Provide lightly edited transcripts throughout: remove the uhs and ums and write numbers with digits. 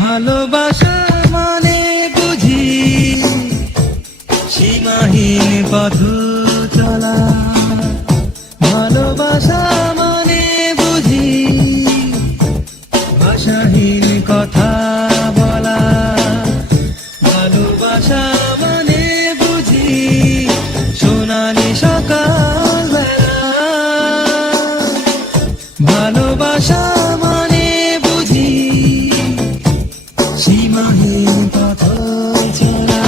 ভালোবাসা মানে বুঝি সীমাহীন পথ চলা, ভালোবাসা মানে বুঝি ভাষাহীন কথা বলা, ভালোবাসা মানে বুঝি সোনালি সকাল বেলা, ভালোবাসা মানে বুঝি সীমাহীন পথ চলা।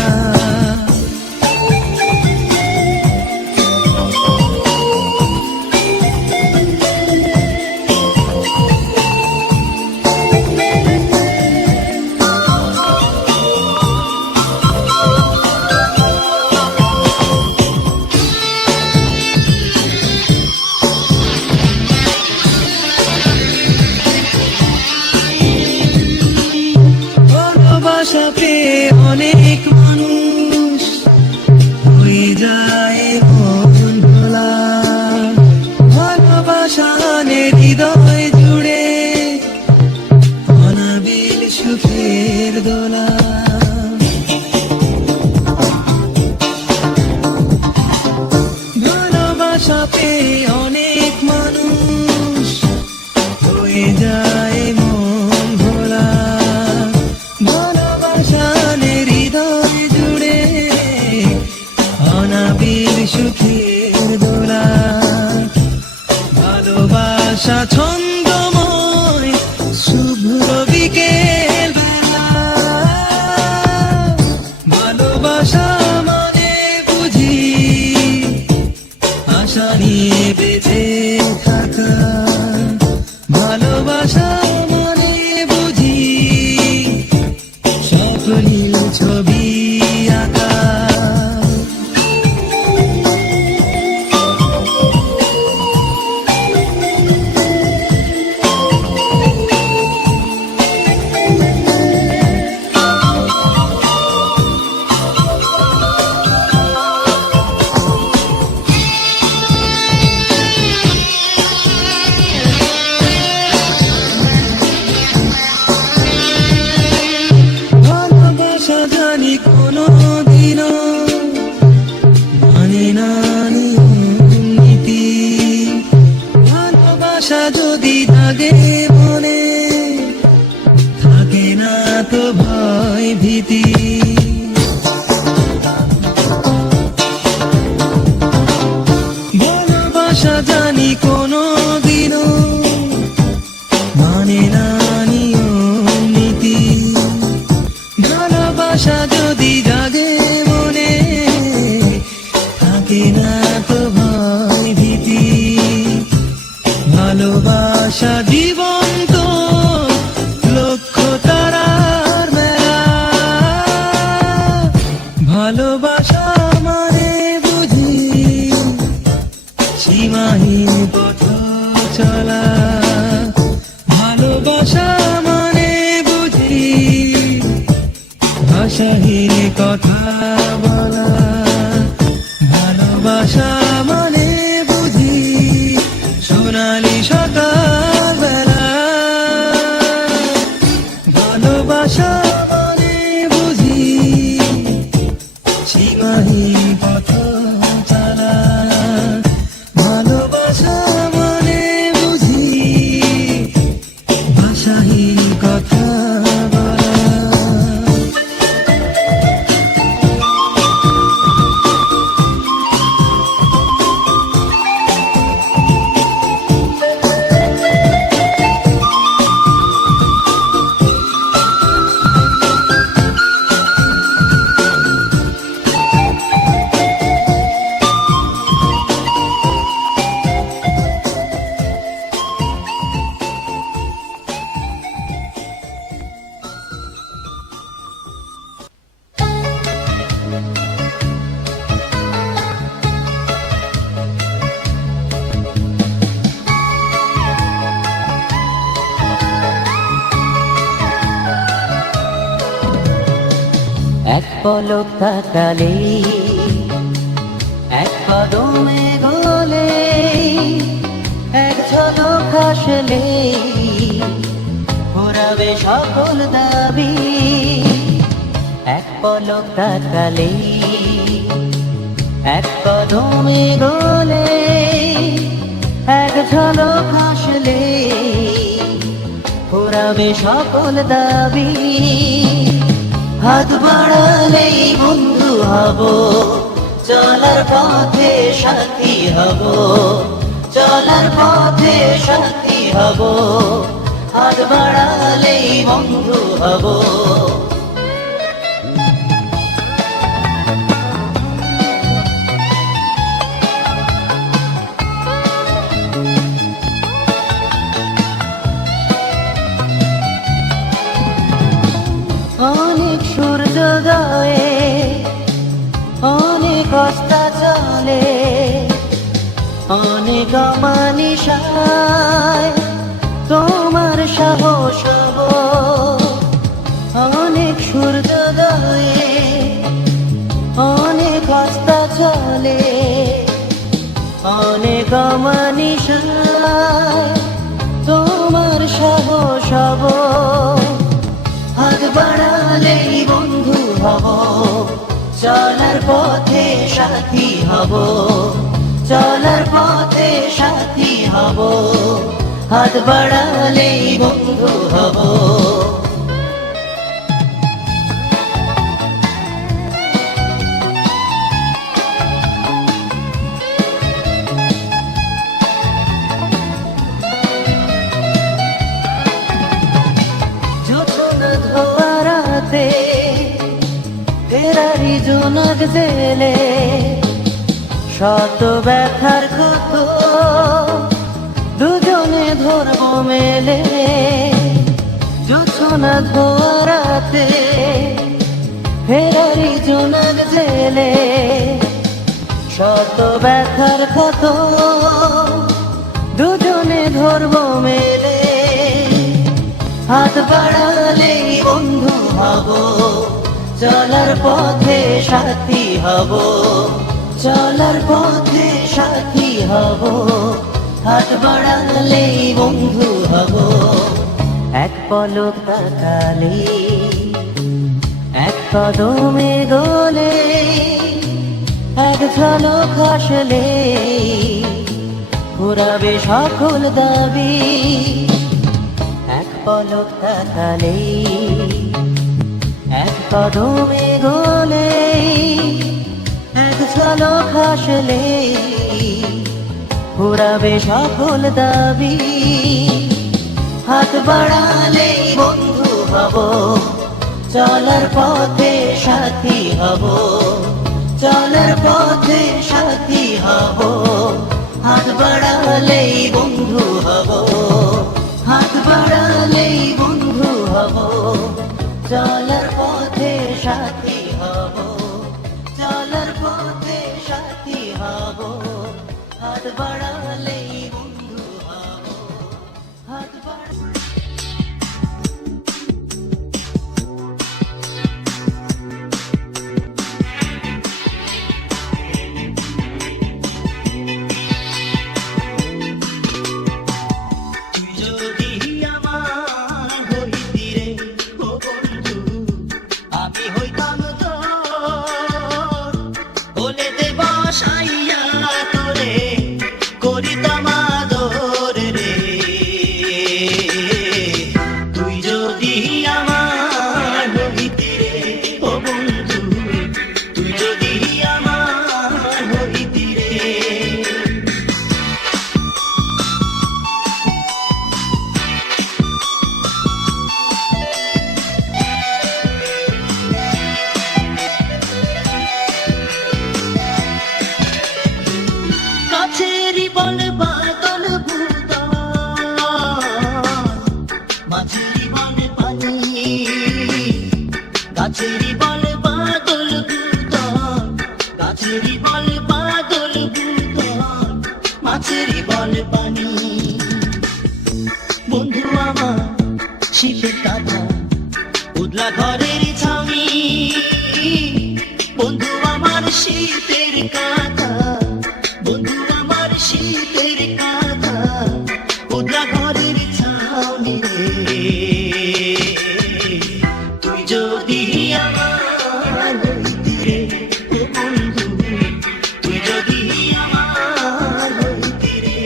ভালোবাসা পেয়ে অনেক মানুষ হয়ে যায় মন ভোলা, ভালোবাসা আনে হৃদয় জুড়ে অনাবিল সুখের দোলা। ভালোবাসা পেয়ে অনেক মানুষ হয়ে যায় মন ভোলা, সুখের দোলা। ভালোবাসা ছন্দময় শুভ্র বিকেল বেলা, ভালোবাসা মানে বুঝি আশা নিয়ে বেঁচে থাকা, ভালোবাসা মানে বুঝি স্বপ্নীল ছবি আঁকা। জানি কোনো দিনও মানে না নীতি, ভালোবাসা যদি জাগে মনে থাকে না তো ভয় ভীতি। ভালোবাসা জানি কোনো দিনও মানে না নিয়ম নীতি, ভালোবাসা যদি জাগে মনে থাকে না তো ভয় ভীতি। ভালোবাসা জীবন্ত লক্ষ্য তারার মেলা, ভালোবাসা মানে বুঝি সীমাহীন পথ চলা, ভালোবাসা পলক তাকালে এক কদমে গলে এক ঝলক হাসলে ঘোরাবে সকল দাবি এক পলক তাকালে এক কদমে গলে এক ঝলক হাসলে ঘোরাবে সকল দাবি হাত বাড়ালেই বন্ধু হব চলার পথে সাথী হব চলার পথে সাথী হব হাত বাড়ালেই বন্ধু হব অনেক সূর্যোদয়ে অনেক অস্তাচলে অনেক অমানিসায় তোমার সাহস হব অনেক সূর্যোদয়ে অনেক অস্তাচলে অনেক অমানিসায় তোমার সাহস হব হাত বাড়ালেই বন্ধু হব চলার পথে সাথী হব চলার পথে সাথী হব হাত বাড়ালেই বন্ধু হব ধোয়ারাতে ফেরারি জোনাক জেলে শত ব্যথার ক্ষত দুজনে ধরব মেলে জোছনা ধোয়ারাতে ফেরারি জোনাক জেলে শত ব্যথার ক্ষত দুজনে ধরব মেলে হাত বাড়ালেই বন্ধু হব চলার পথে সাথী হব চলার পথে সাথী হব হাত বাড়ালেই বন্ধু হব এক পলক তাকালে এক কদমে গলে এক ঝলক হাসলে ঘোরাবে সকল দাবি পলক তাকালে এক কদমে গলে এক ঝলক হাসলে ঘোরাবে সকল দাবি হাত বাড়ালেই বন্ধু হব চলার পথে সাথী হব চলার পথে সাথী হব হাত বাড়ালেই বন্ধু হব হাত বাড়ালেই বন্ধু হব চলার পথে সাথী হব চলার পথে সাথী হব হাত বাড়ালেই বন্ধু হব হাত গাছেরি বল বাদল ভূতল, গাছেরি বল বাদল ভূতল, মাছেরি বল পানি। বন্ধু আমার শীতের কাঁথা, উদলা ঘরের ছাউনি, তুই যদি আমার হইতি রে ও বন্ধু, তুই যদি আমার হইতি রে।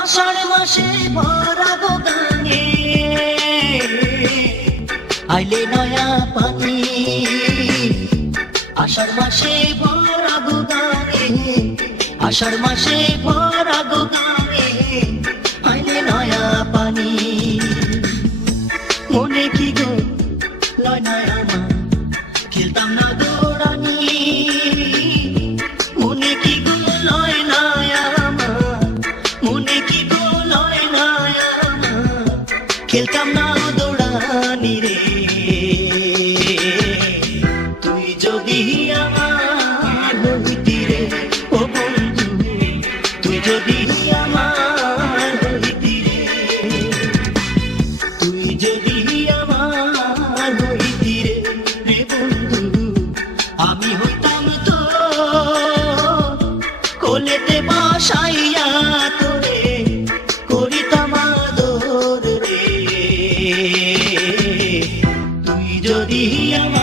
আষাঢ় মাসে ভরা গো গানে আইলে নয়া পানি, আষাঢ় মাসে ভরা গো গানে, আষাঢ় মাসে ভরা গো গানে আইলে নয়া পানি। মনে কি গো লয় নয়া মা, খেলতাম না দৌড়ানি, মনে কি গো লয় নয়া মা, মনে কি গো লয় নয়া মা, খেলতাম না দৌড়ানি রে। তুই যদি আমার হইতি রে ও বন্ধু, তুই যদি আমার হইতি রে, তুই যদি আমার হইতি রে রে বন্ধু, আমি হইতাম তো কোলেতে বসাইয়া তোরে করিতাম আদর রে। তুই যদি আমার